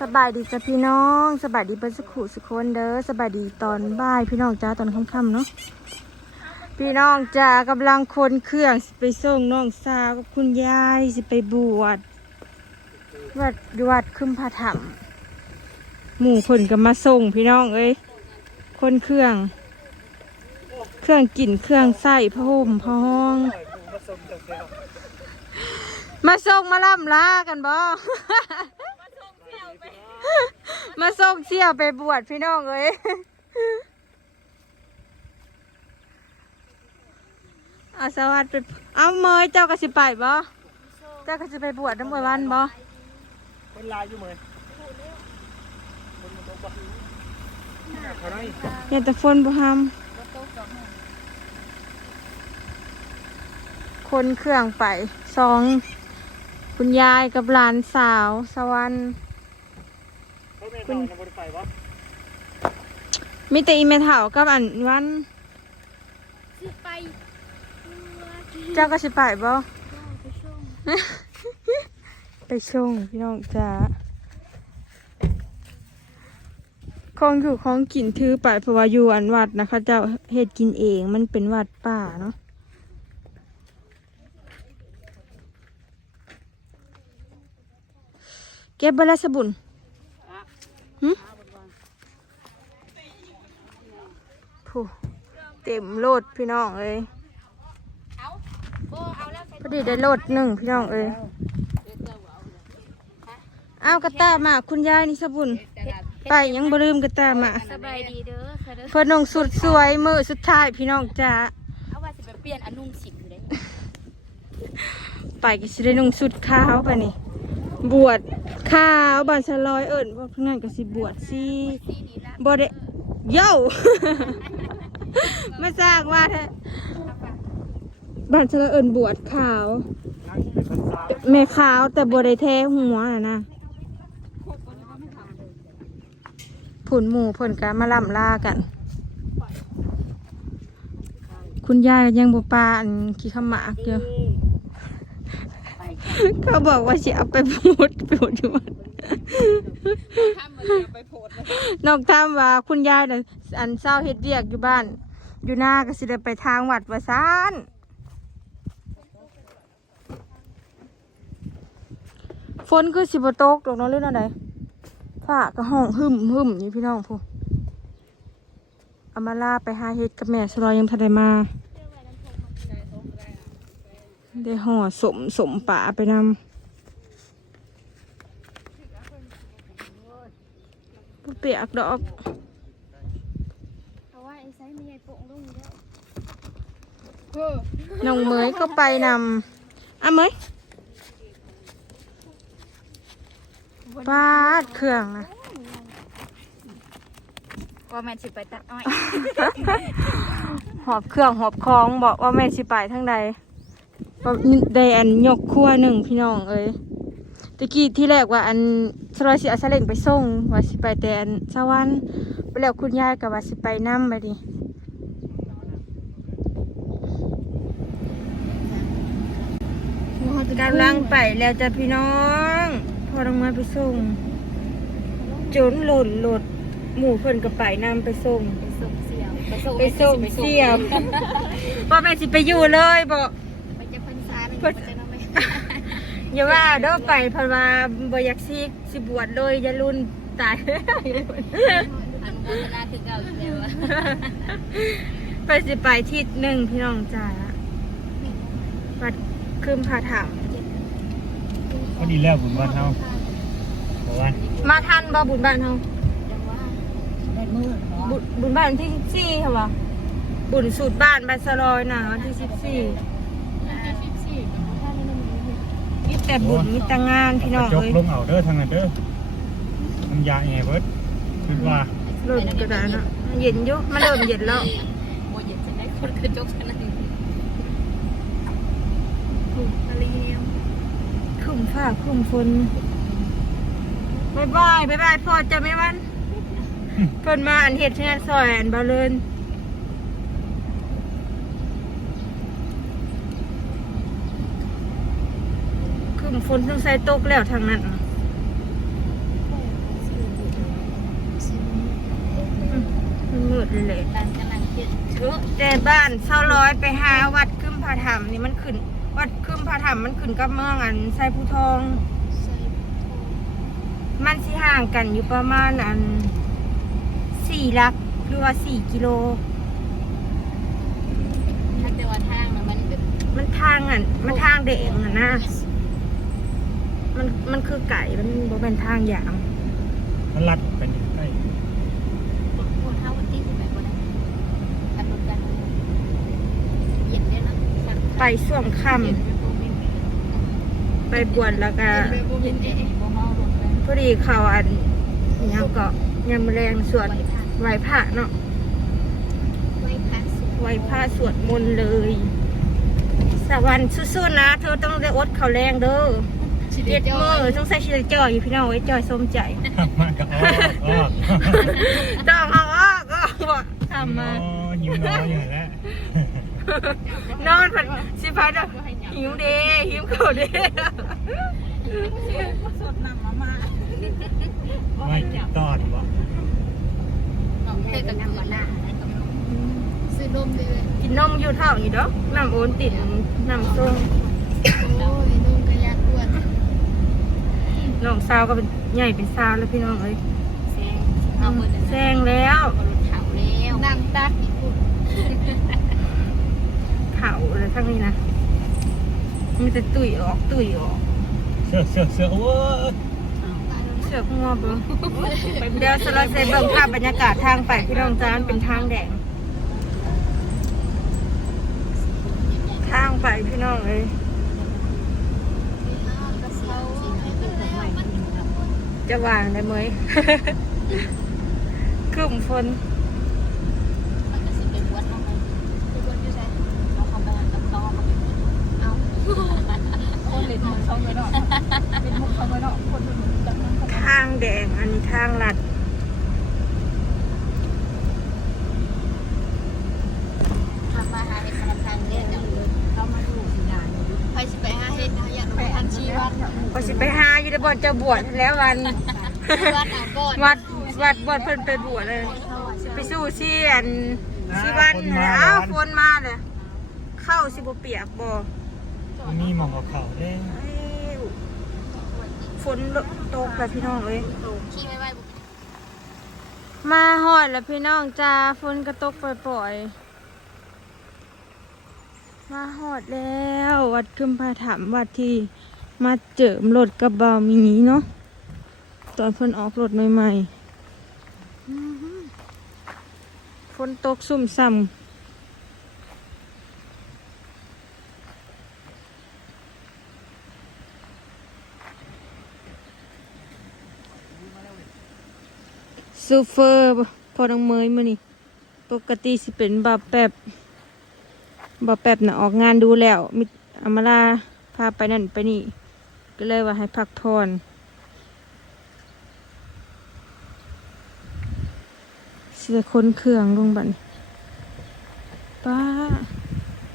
สบายดีจ้ะพี่น้องสบายดีเปิ้นสุขุสุคนเด้อสบายดีตอนบ่ายพี่น้องจ้าตอนค่ำๆเนาะพี่น้องจ้ากำลังคนเครื่องไปส่งน้องสาวกับคุณยายสิไปบวชวัดวัดคึมพระธรรมหมู่คนก็มาส่งพี่น้องเอ้ยคนเครื่อง เครื่องกินเครื่องใส่ผ้าห่มผ้าห้อง มาส่งมาล่ำลากันบ่ มาส่งเสี่ยวไปบวชพี่น้องเอ้ยเอาสวัสดีเอาเมยเจ้าก็สิไปบ่เจ้าก็สิไปบวชน้ำมวยวันบ่คนลายอยู่ไหมคนมันตกปะเขาได้เห็นแต่ฝนบ่ทำคนเครื่องไปสอง คุณยายกับหลานสาว สวรรค์ เขาไม่นอนในบริไฟวะมีแต่อีเมถาวกับอันวันสิไปเจ้าก็สิไปบ่ไปช่วงไปชงพี่น้องจ้าของอยู่ของกินถือไปเพราะว่าอยู่อันวัดนะคะเจ้าเฮ็ดกินเองมันเป็นวัดป่าเนาะเก็บบล้วสบุน หึผู้เต็มโลดพี่น้องเอ้ยพอดีได้โลดหนึ่งพี่น้องเอ้ยเอากระตามาคุณยายนี่สบุนไปยังบลืมกระตามาสบายดีเด้อค่ะเด้อเพื่อนงสุดสวยมือสุดท้ายพี่น้องจ้าเอาว่าสิไปเปลี่ยนอนุ่งสิบอยู่ได้ไปก็สิได้นุ่งสุดขาวไปนี่ บวชข้าวบานสลอยเอิญว่าพวกนั้นก็สิบวชสิสีนี้ละบ่ไดเย้า มาสร้างว่าแท้บานสลอยเอิญบวชขาวเป็นคนตายแม่ขาวแต่บ่ได้แท้หัวน่ะนะผุนหมู่เพิ่นก็มาล่ำลากัน คุณยายยังบ่ปาอันขี้ขมากอยู่ เขาบอกว่าสิเอาไปโพูดพูดอยู่บ้านนอกทามว่าคุณยายน่ะอันเศร้าเฮ็ดเวียกอยู่บ้าน อยู่หน้าก็สิได้ไปทางวัดว่าซานฝนคือสิบตกดอกนาะหรือเนาะใดฟ้าก็ห้องหึมหึมนี่พี่น้องผู้เอามาลาไปหาเฮ็ดกับแม่สลอยยังทันได้มา ได้ห่อสมสมป่าไปนำบ่เปียกดอกเอาว่าไอ้ไซส์มีไอ้โป่งลงอยู่แล้วน้องเหมยก็ไปนำอะเหมยปาดเครื่องนะว่าแม่นสิไปตัดอ้อย หอบเครื่องหอบคองบอกว่าแม่สิไปทั้งใดก็ ได้อันยกครัวหนึ่งพี่น้องเอ้ยตะกี้ที่แรกว่าอันสลอยสิเอาซาเล้งไปส่งว่าสิไปแต่อันสวรรค์ไปแล้วคุณยายกับว่าสิไปนำไปดิกำลังไปแล้วจ้ะพี่น้อง พอลงมาไปส่งจนหล่นหลดหมู่เพิ่นก็ไปนำไปส่ง ไปส่งเสี่ยวไปส่งไปส่งเสี่ยวว่าแม่สิไปอยู่เลยบอก ไปจะพันษาไปจะจะน้องไป อย่าว่าเด้อไปเพราะว่าบ่อยากสิสิบวชเลยอย่ารุนตาย อันโฆษณาคือเก่าอยู่แล้วอะไปสิไปทิศหนึ่งพี่น้องจ้าวัดคืมพาถามก็ดีแล้วผมวันเฮาบอกว่ามาทันบ่บุญบ้านเฮาจังว่าบุญบุญบ้านวันที่สิบสี่ค่ะวะบุญสูตรบ้านบ้านสลอยนะวันที่สิบสี่มี แต่บุญมีแต่งานพี่น้องจกเอ้ยลงเอาเด้อทางนั้นเด้อมันยาแอร์เบิร์ดคือว่าเริ่มก็ได้เนาะเย็นอยู่มันเริ่มเย็นแล้วโมเย็นจะได้คนคือจกขนาดนี้มาลีเนี่ยคลุมฟ้าคลุมฝนบายบายบายบายพอจะไม่วันเพิ่นมาอันเฮ็ดงานซอยอันบาเลิน ฝนต้องใส่ตกแล้วทางนั้นมืดเลยบ้ลยเถอแต่บ้านเศร้าร้อยไปหาวัดขึ้นพระธรรมนี่มันขึ้น วัดขึ้นพระธรรมมันขึ้นกับเมืองอันไซผู้ทอง มันสิห่างกันอยู่ประมาณอันสี่ลักหรือว่าสี่กิโลถ้แต่ว่าทางมันมันทางอะมันทางเด็กอะนะ มันมันคือไก่ มันบ่เป็นทางยางมันลัดไปนี่ใกล้พวกเท้าวันที่สิบแปดคนนั้นกำหนดการเย็นได้นะไปส่วงค่เย็นไปปุ๊บำไปบวชแล้วก็เย็นได้บ่เมาลงเลยพอดีเขาอันอิหยังก็ยามมอแรงสวดไหวพระเนาะไว้พักสุดไหวพระสวดมนต์เลย สวรรค์สู้ๆนะ เธอต้องได้อดเขาวแรงเด้อ เจ็ดมือต้องใส่ชิลจ่อยอยู่พี่น้องไว้จ่อยสมใจทำมากับอ้ออ้อต้องเอาออกก็บอกทำมา อ๋อหิวน้อยอยู่แล้วนอนผัดสิพัดอะหิวเด้หิวเขาวเด้ไม่กินตอดบ่น้องเธอกับหัวหน้าซื้อนมเลยกินนมอยู่เท่าอยู่ดอกน้ำโอนติดน้ำส้มโอ้ยนมก็ยากอ้วน น้องสาวก็เป็นใหญ่เป็นสาวแล้วพี่น้องเอ้ยแซงเอาหมดแซงแล้วเข่าแล้วนั่งตักอีกคนเขาอะไรทั้งนี้นะมีแต่ตุยออกตุยออกเสือกเสือกเสือกโอ้ยเสือกงอบเลยเดี๋ยวสลัดใส่เบิ่งภาพบรรยากาศทางไปพี่น้องจ้าเป็นทางแดงทางไปพี่น้องเอ้ย จะวางได้ไหมกลุ่มฝนมันก็สิเป็นวัดน้องไป หาอยู่ในบ่อนจะบวชแล้ววันวัดเอาก่อนวัดวัดบวชเพิ่นไปบวชเลยสิไปสู้เชียนสิวันนะอ้าวฝนมาเลยเข้าสิบ่เปียกบ่มันมีหมองกับเขาเด้เอ้ยฝนตกแล้วพี่น้องเอ้ยขี้ไม่ไหวมาหอดแล้วพี่น้องจ้าฝนก็ตกปล่อยๆ มาหอดแล้ว วัดคึมพาถามวัดที่ มาเจิมรถกับบามีเนาะตอนเพิ่นออกรถใหม่ๆฝนตกสุ่มส่ำซูเฟอร์พอดังเมยมานี่ ปกติสิเป็นบาแปบบาแปบน่ะออกงานดูแล้วมิอามาลาพาไปนั่นไปนี่ ก็เลยว่าให้พักผ่อนเสียคนเครื่องลงบัดนป้า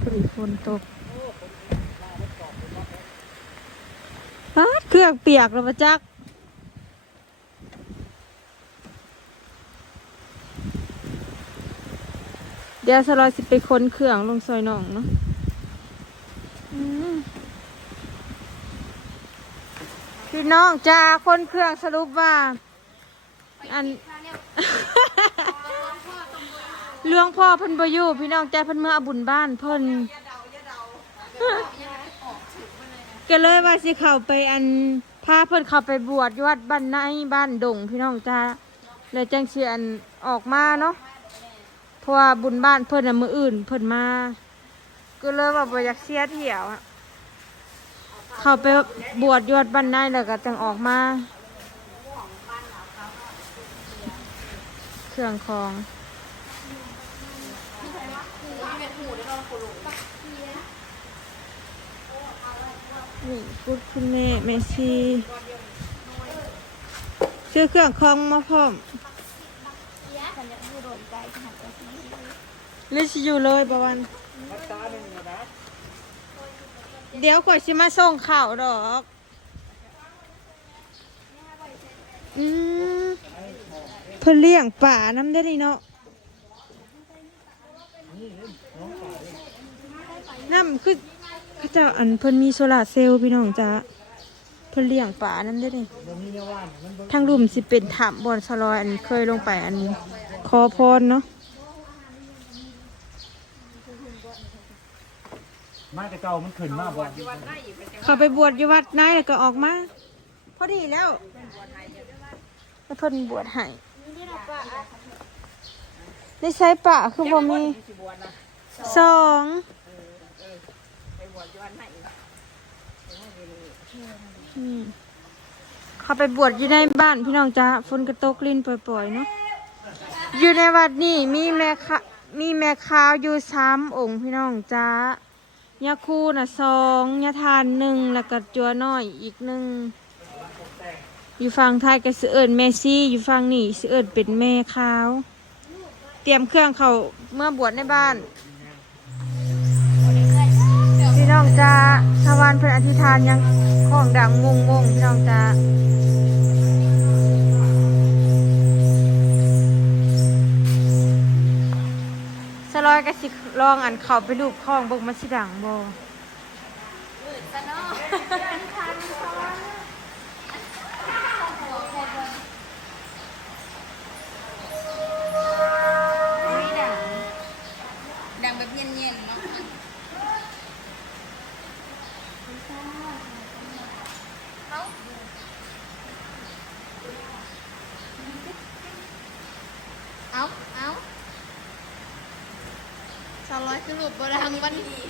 พอดีฝนตกป้าเครื่องเปียกแล้วปะจักเดี๋ยวสลอยสิไปค้นเครื่องลงซอยหนองเนาะอืม พี่น้องจ้าคนเครื่องสรุปว่า อัน เรื่องพ่อเพิ่นบ่อยู่พี่น้องจ้าเพิ่นเมื่อเอาบุญบ้านเพิ่นก็เลยว่าสิเข้าไปอันพาเพิ่นเข้าไปบวชอยู่วัดบ้านในบ้านดงพี่น้องจ้าแล้วจังสิอันออกมาเนาะเพราะว่าบุญบ้านเพิ่นน่ะมืออื่นเพิ่นมา ก็เลยว่าบ่อยากเสียเที่ยวอะ เข้าไปบวชยวดบ้านนายแล้วก็จังออกมาเครื่องของนี่พุดคุณแม่แม่ชีซื้อเครื่องของมาพร้อมหรือสิอยู่เลยประวัน เดี๋ยวก่อยสิมาส่งข่าวดอก อืมเพื่อเลี้ยงป่าน้ำได้ดีเนาะน้ำคือเขาจะอันเพิ่นมีโซลาเซลล์พี่น้องจ้าเพิ่นเลี้ยงป่าน้ำได้ดีทางลุมสิเป็นถามบอลสลอยอันเคยลงไปอันขอพรเนาะ มาแต่เก่ามันขึ้นมาบ่เขาไปบวชอยู่วัดนายแล้วก็ออกมา พอดีแล้วแล้วเพิ่นบวชให้ได้ใช้ปะคือบ่มีสองเขาไปบวชอยู่ในบ้านพี่น้องจ้าฝนกระตกลิ้นปล่อยๆเนาะอยู่ในวัดนี่มีแม่คะมีแม่ขาอยู่สามองค์พี่น้องจ้า ยาคูน่ะสองยาทานหนึ่งแล้วก็จัวน้อยอีกหนึ่งอยู่ฝั่งไทยก็สิเอิญแม่ซี่อยู่ฝั่งนี่สิเอิญเป็นแม่ขาว เตรียมเครื่องเขาเมื่อบวชในบ้านพี่น้องจ้าชาวานเพิ่นอธิษฐานยังของดังงงงพี่น้องจ้า อยก็สิลองอันเขาไปรูปข้องเบิ่งมันสิดังบ่ ไม่ดังดังแบบเย็นๆเนาะเอาเอาสาว รุปบดังวันนี้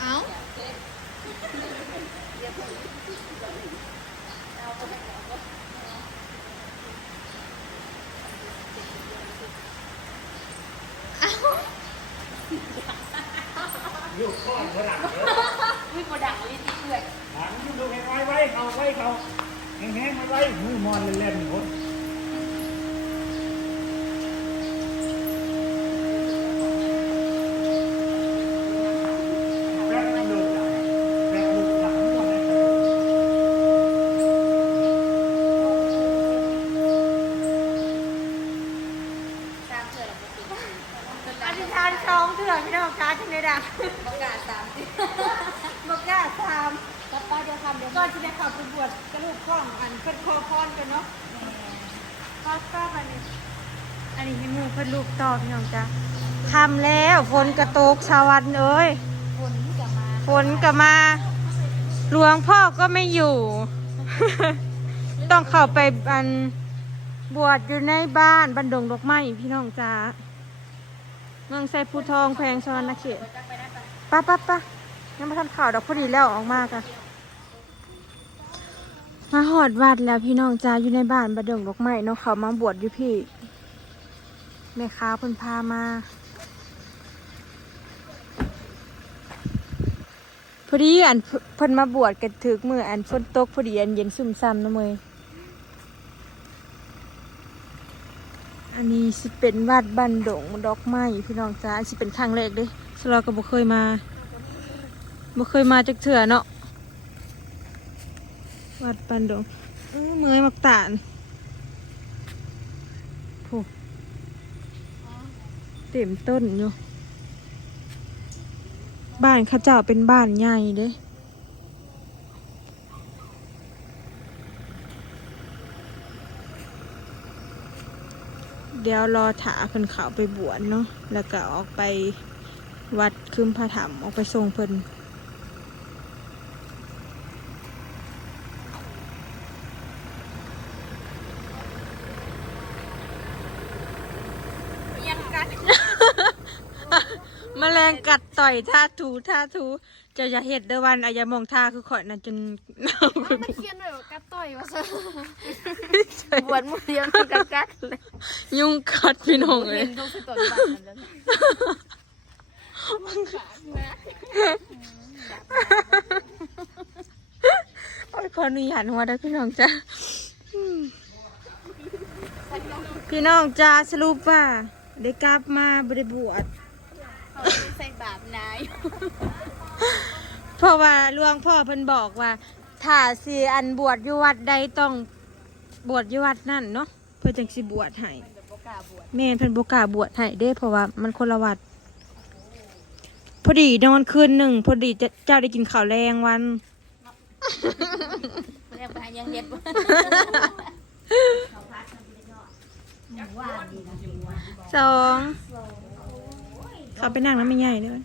เอาเอา ลูกข้อนบ่ดังเด้อ วิบดังลิ้นที่เปื่อย หลังอยู่ดูแห้งไว้ไว้เขาไว้เขา แห้งๆไว้ไว้มือมอนเล่นๆหมดป๊บนึงลูกจ้ะแป๊บนึงหลังก่อนนะเธอ สามเถื่อนปกติ อธิษฐานสองเถื่อพี่น้องจ้าจังได้ดัง ประกาศสามสิ บอกกล้าถาม กับป้าเดียวคำเดียว ก่อนที่จะเข้าไปบวชกระลูกข้องอันเพิ่นขอพรกันเนาะป้าป้าอันนี้อัน พิ่นลูกต่อพี่น้องจ้าทำแล้วฝนกระตกชาวันเอ้ยคนที่จะมาฝนก็มาหลวงพ่อก็ไม่อยู่ ต้องเข้าไปอันบวชอยู่ในบ้านบันดงดอกไม้พี่น้องจ้าเมืองไซภูทองแขวงสวรรณเขตป้าป้าป้ายังม่ทันข่าวดอกพอดีแล้วออกมากันมาหอดวัดแล้วพี่น้องจ้าอยู่ในบ้านบันดงดอกไม้เนาะเขามาบวชอยู่พี่ แม่ค้าเพิ่นพามา พอดีอันเพิ่นมาบวชกันถึกมืออันฝนตกพอดีอันเย็นซุ่มซ้ำนะเมยอันนี้สิเป็นวัดบันดงดอกไม้พี่น้องจ้าสิเป็นครั้งแรกเด้สลอก็บ่เคยมาบ่เคยมาจักเถื่อเนาะวัดบันดงเออเมยมักตาลโห เต็มต้นอยู่ บ้านข้าเจ้าเป็นบ้านใหญ่เด้เดี๋ยวรอถาเพิ่นเขาไปบวชเนาะ แล้วก็ออกไปวัดคืมพระธรรมออกไปส่งเพิ่น ยังกัด แมลงกัด ต่อยท่าถูท่าถูเจะอย่าเห็ดเด้อวันอายามองท่าคือข่อยนั่นจนเน่าไปหมมันดเขียนไว้ว่ากัดต่อยว่าซะบวชมือเดียวนี่กัดกัดเลยยุงกัดพี่น้องเลยเห็นทุกสิตัวบ้านนั่นแหละโอ้ยขออนุญาตหัวได้อพี่น้องจ้าอืมพี่น้องจ้าสรุปว่าได้กลับมาบริบวช เพราะว่าหลวงพ่อเพิ่นบอกว่าถ้าสิอันบวชอยู่วัดใดต้องบวชอยู่วัดนั่นเนาะเพื่อจังสิบวชให้บ่กล้าบวชแม่นเพิ่นบ่กล้าบวชให้เด้เพราะว่ามันคนละวัด พอดีนอนคืนหนึ่งพอดีจะเจ้าได้กินข้าวแรงวัน เรียกไปหายังเฮ็ดบ่สอง เขาไปนั่งแล้วไม่ใหญ่เลย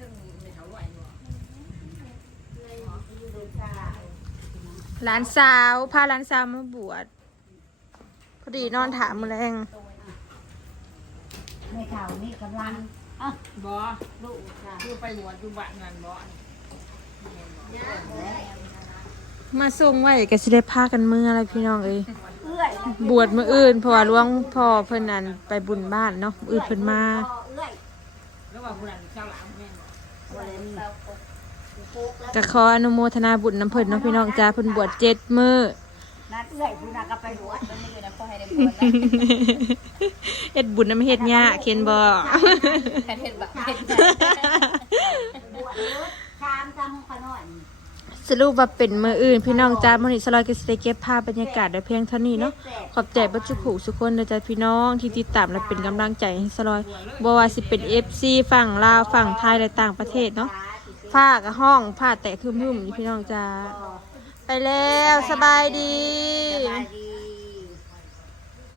หลานสาวพาหลานสาวมาบวชพอดีนอนถามมือแรงไม่เท่านี่กำลังบอลูกคือไปบวชอยู่บ้านนั่นบอมาส่งไว้ก็สิได้พากันมืออะไรพี่น้องเอ้ยเอื้อยบวชมืออื่นเพราะว่าหลวงพ่อเพิ่นนั่นไปบุญบ้านเนาะมื้ออื่นเพิ่นมาพ่อเอื้อยแล้ วว่าผู้นั้นเจ้าหลังแม่นบ่บ่เลยมีปุ๊กแล้วก็ขออนุโมทนาบุญน้ำเพิ่นเนาะพี่น้องจ้าเพิ่นบวชเจ็ดมื้อนัดเอื้อยผู้นั้นก็ไปบวชมันมีอยู่นะขอให้ได้บวชนะเฮ็ดบุญน้ำเฮ็ดยากเข็นบ่แค่เฮ็ดแบบเฮ็ด บวชเลยชามจำขน่อย สรุปว่าเป็นมืออื่น พี่น้องจ้ามันอนี้สลอยก็สเตเก็บภาพบรรยากาศได้เพียงเท่านี้เนาะขอบใจบัจจุกผู้ทุกคนนะจ๊ะพี่น้องที่ติดตามและเป็นกำลังใจให้สลอยบว่าสิเป็นเอฟซีฝั่งลาวฝั่งไทยและต่างประเทศเนาะผ้ากับห้องผ้าแตะคือมึมพี่น้องจ้าไปแล้วสบายดีสบายดี